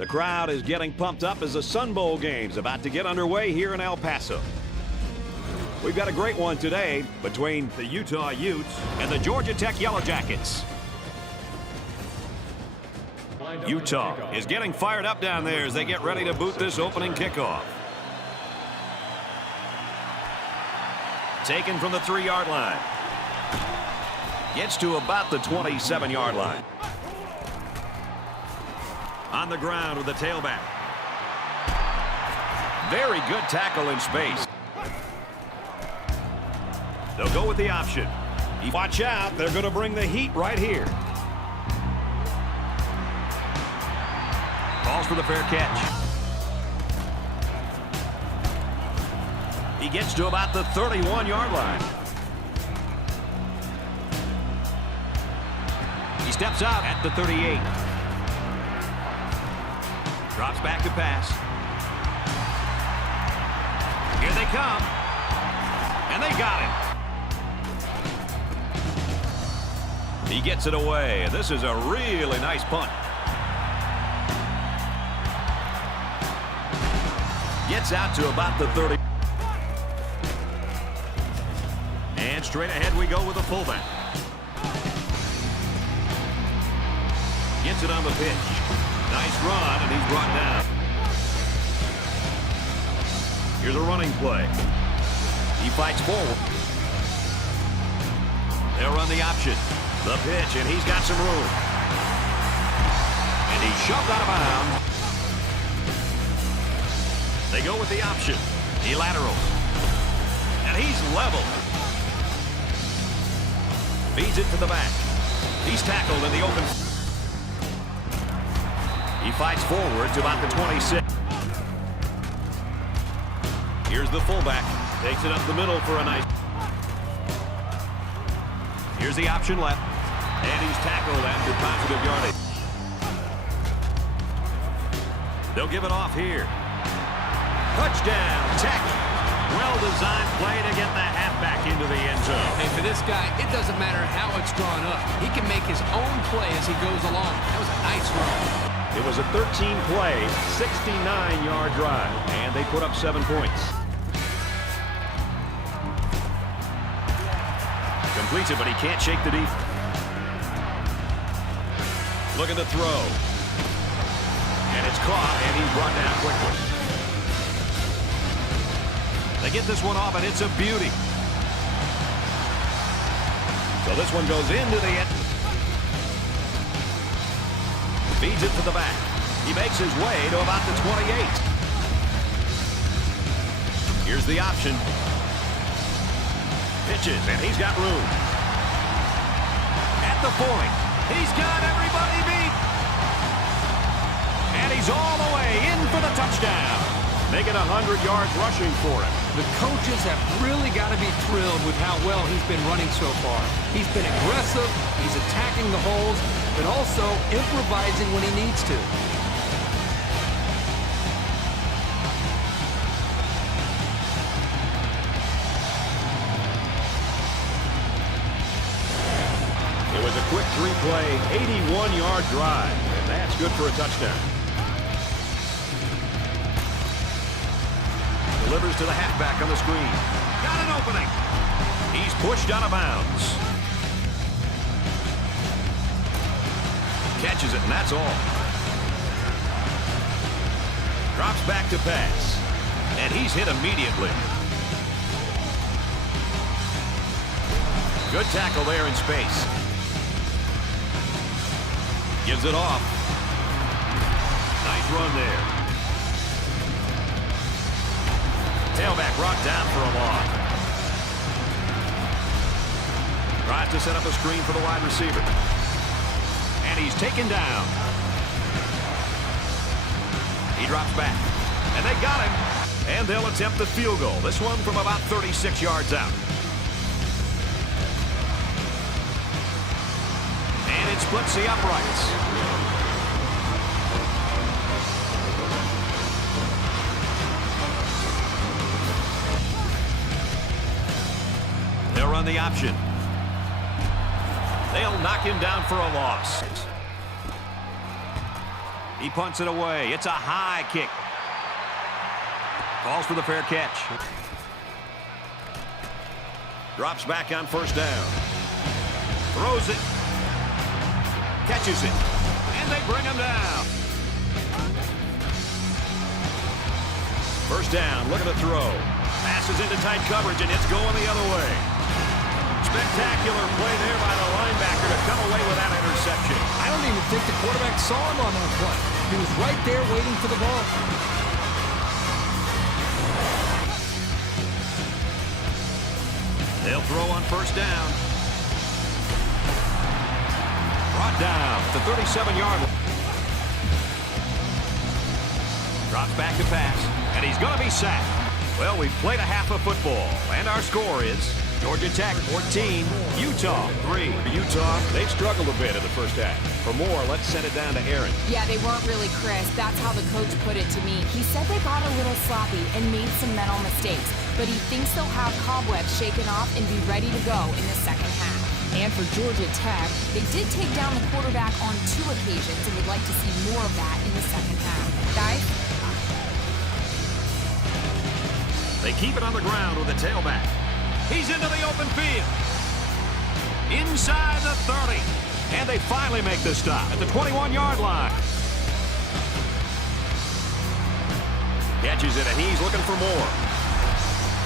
The crowd is getting pumped up as the Sun Bowl game's about to get underway here in El Paso. We've got a great one today between the Utah Utes and the Georgia Tech Yellow Jackets. Utah is getting fired up down there as they get ready to boot this opening kickoff. Taken from the 3-yard line. Gets to about the 27-yard line. On the ground with the tailback. Very good tackle in space. They'll go with the option. Watch out, they're going to bring the heat right here. Calls for the fair catch. He gets to about the 31-yard line. He steps out at the 38. Drops back to pass. Here they come. And they got him. He gets it away. This is a really nice punt. Gets out to about the 30. And straight ahead we go with the fullback. Gets it on the pitch. Nice run, and he's brought down. Here's a running play. He fights forward. They'll run the option. The pitch, and he's got some room. And he's shoved out of bounds. They go with the option. He laterals. And he's level. Feeds it to the back. He's tackled in the open. He fights forward to about the 26. Here's the fullback. Takes it up the middle for a nice. Here's the option left. And he's tackled after positive yardage. They'll give it off here. Touchdown, Tech. Well-designed play to get the halfback into the end zone. Hey, for this guy, it doesn't matter how it's drawn up. He can make his own play as he goes along. That was a nice run. It was a 13-play, 69-yard drive, and they put up 7 points. Completes it, but he can't shake the defense. Look at the throw. And it's caught, and he's brought down quickly. They get this one off, and it's a beauty. So this one goes into the end. Feeds it to the back. He makes his way to about the 28. Here's the option. Pitches, and he's got room. At the point. He's got everybody beat. And he's all the way in for the touchdown. Making 100 yards rushing for him. The coaches have really got to be thrilled with how well he's been running so far. He's been aggressive, he's attacking the holes, but also improvising when he needs to. It was a quick 3-play, 81-yard drive, and that's good for a touchdown. Delivers to the halfback on the screen. Got an opening. He's pushed out of bounds. Catches it, and that's all. Drops back to pass. And he's hit immediately. Good tackle there in space. Gives it off. Nice run there. Tailback brought down for a loss. Tries to set up a screen for the wide receiver. And he's taken down. He drops back. And they got him. And they'll attempt the field goal. This one from about 36 yards out. And it splits the uprights. They'll run the option. They'll knock him down for a loss. He punts it away. It's a high kick. Calls for the fair catch. Drops back on first down. Throws it. Catches it. And they bring him down. First down. Look at the throw. Passes into tight coverage, and it's going the other way. Spectacular play there by the linebacker to come away with that interception. I don't even think the quarterback saw him on that play. He was right there waiting for the ball. They'll throw on first down. Brought down at the 37-yard line. Drops back to pass, and he's going to be sacked. Well, we've played a half of football, and our score is Georgia Tech 14, Utah 3. Utah, they've struggled a bit in the first half. For more, let's send it down to Aaron. Yeah, they weren't really crisp. That's how the coach put it to me. He said they got a little sloppy and made some mental mistakes, but he thinks they'll have cobwebs shaken off and be ready to go in the second half. And for Georgia Tech, they did take down the quarterback on 2 occasions and would like to see more of that in the second half. Guys? They keep it on the ground with the tailback. He's into the open field. Inside the 30. And they finally make the stop at the 21-yard line. Catches it, and he's looking for more.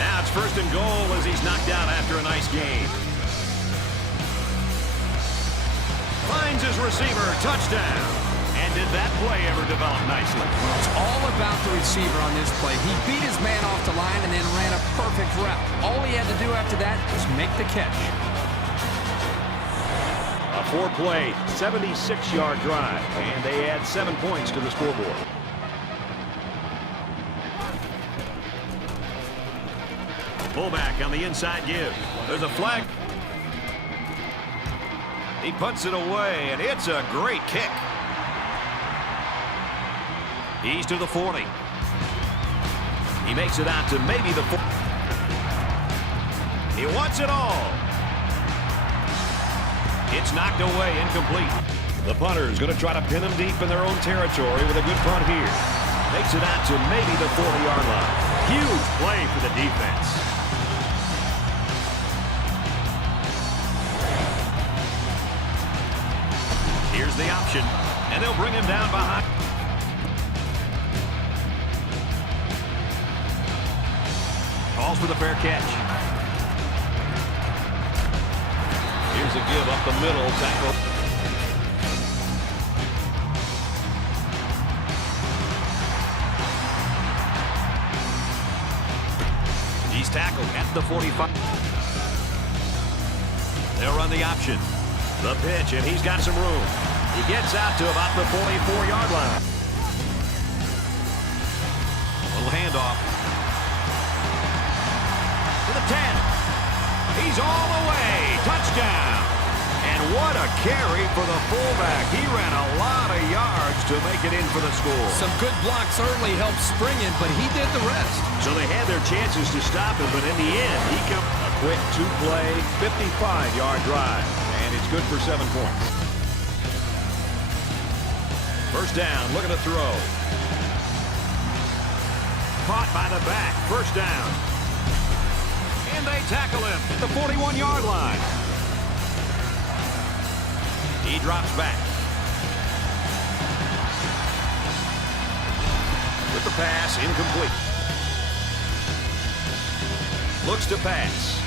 Now it's first and goal as he's knocked out after a nice game. Finds his receiver, touchdown. And did that play ever develop nicely? It's all about the receiver on this play. He beat his man off the line and then ran a perfect route. All he had to do after that was make the catch. A 4-play, 76-yard drive, and they add 7 points to the scoreboard. Fullback on the inside give. There's a flag. He punts it away, and it's a great kick. He's to the 40. He makes it out to maybe the 40. He wants it all. It's knocked away, incomplete. The punter is going to try to pin him deep in their own territory with a good punt here. Makes it out to maybe the 40-yard line. Huge play for the defense. Here's the option, and they'll bring him down behind. Calls for the fair catch. Here's a give up the middle. Tackle. He's tackled at the 45. They'll run the option. The pitch, and he's got some room. He gets out to about the 44-yard line. Little handoff. To the 10. He's all the way. Touchdown. And what a carry for the fullback. He ran a lot of yards to make it in for the score. Some good blocks early helped spring it, but he did the rest. So they had their chances to stop him, but in the end, he comes a quick 2-play, 55-yard drive. And it's good for 7 points. First down, look at the throw. Caught by the back, first down. And they tackle him at the 41-yard line. He drops back. With the pass, incomplete. Looks to pass.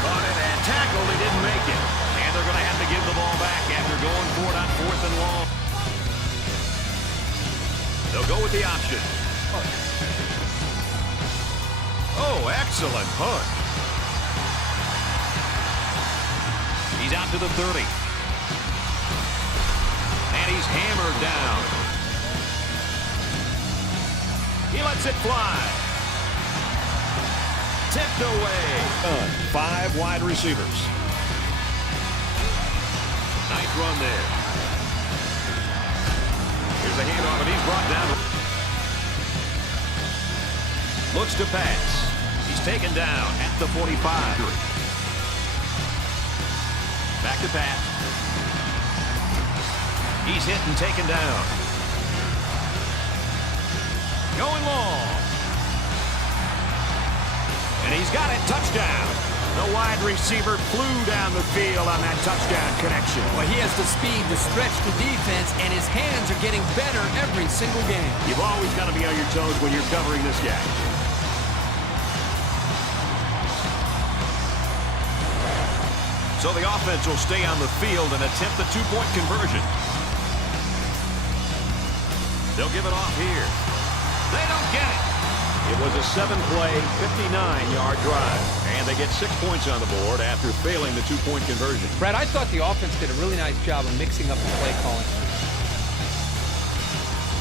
Caught it and tackled, he didn't make it. And they're going to have to give the ball back after going for it on 4th and long. They'll go with the option. Oh, excellent punt. He's out to the 30. And he's hammered down. He lets it fly. Tipped away. 5 wide receivers. Nice run there. Here's a handoff, and he's brought down. Looks to pass. He's taken down at the 45. Back to pass. He's hit and taken down. Going long. And he's got it. Touchdown. The wide receiver flew down the field on that touchdown connection. Well, he has the speed to stretch the defense, and his hands are getting better every single game. You've always got to be on your toes when you're covering this guy. So the offense will stay on the field and attempt the two-point conversion. They'll give it off here. They don't get it. It was a 7-play, 59-yard drive. And they get 6 points on the board after failing the two-point conversion. Brad, I thought the offense did a really nice job of mixing up the play calling.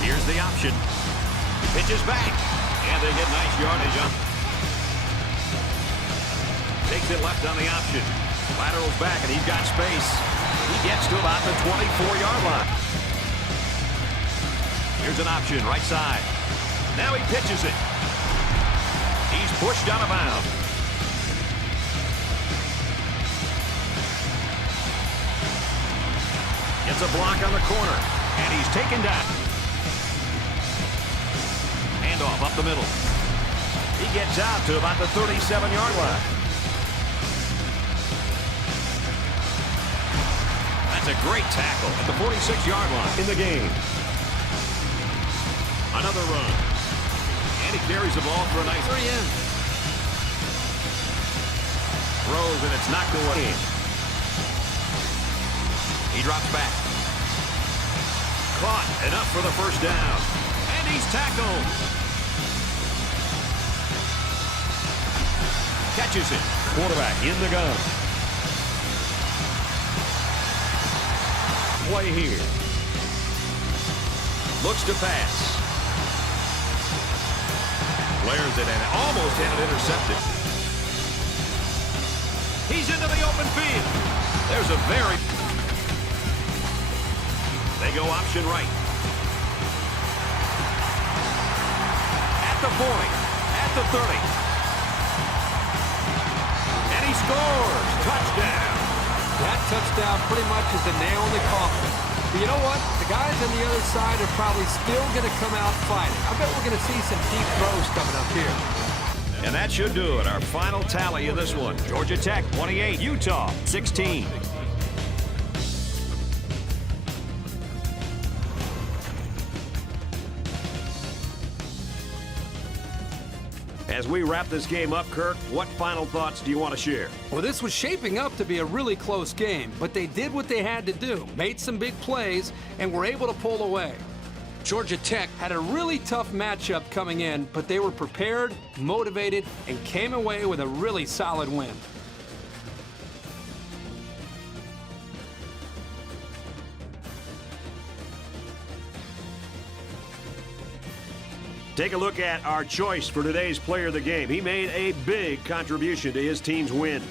Here's the option. Pitches back. And they get nice yardage on. Takes it left on the option. Laterals back, and he's got space. He gets to about the 24-yard line. Here's an option, right side. Now he pitches it. He's pushed out of bounds. Gets a block on the corner, and he's taken down. Handoff up the middle. He gets out to about the 37-yard line. That's a great tackle at the 46-yard line in the game. Another run. And he carries the ball for a nice 3 in. Throws, and it's not going in. He drops back. Caught. Enough for the first down. And he's tackled. Catches it. Quarterback in the gun. Play here. Looks to pass. Flares it and almost had it intercepted. He's into the open field. There's a very... They go option right. At the 40. At the 30. And he scores. Touchdown. That touchdown pretty much is the nail in the coffin. But you know what? The guys on the other side are probably still going to come out fighting. I bet we're going to see some deep throws coming up here. And that should do it. Our final tally in this one. Georgia Tech 28, Utah 16. As we wrap this game up, Kirk, what final thoughts do you want to share? Well, this was shaping up to be a really close game, but they did what they had to do, made some big plays, and were able to pull away. Georgia Tech had a really tough matchup coming in, but they were prepared, motivated, and came away with a really solid win. Take a look at our choice for today's player of the game. He made a big contribution to his team's win.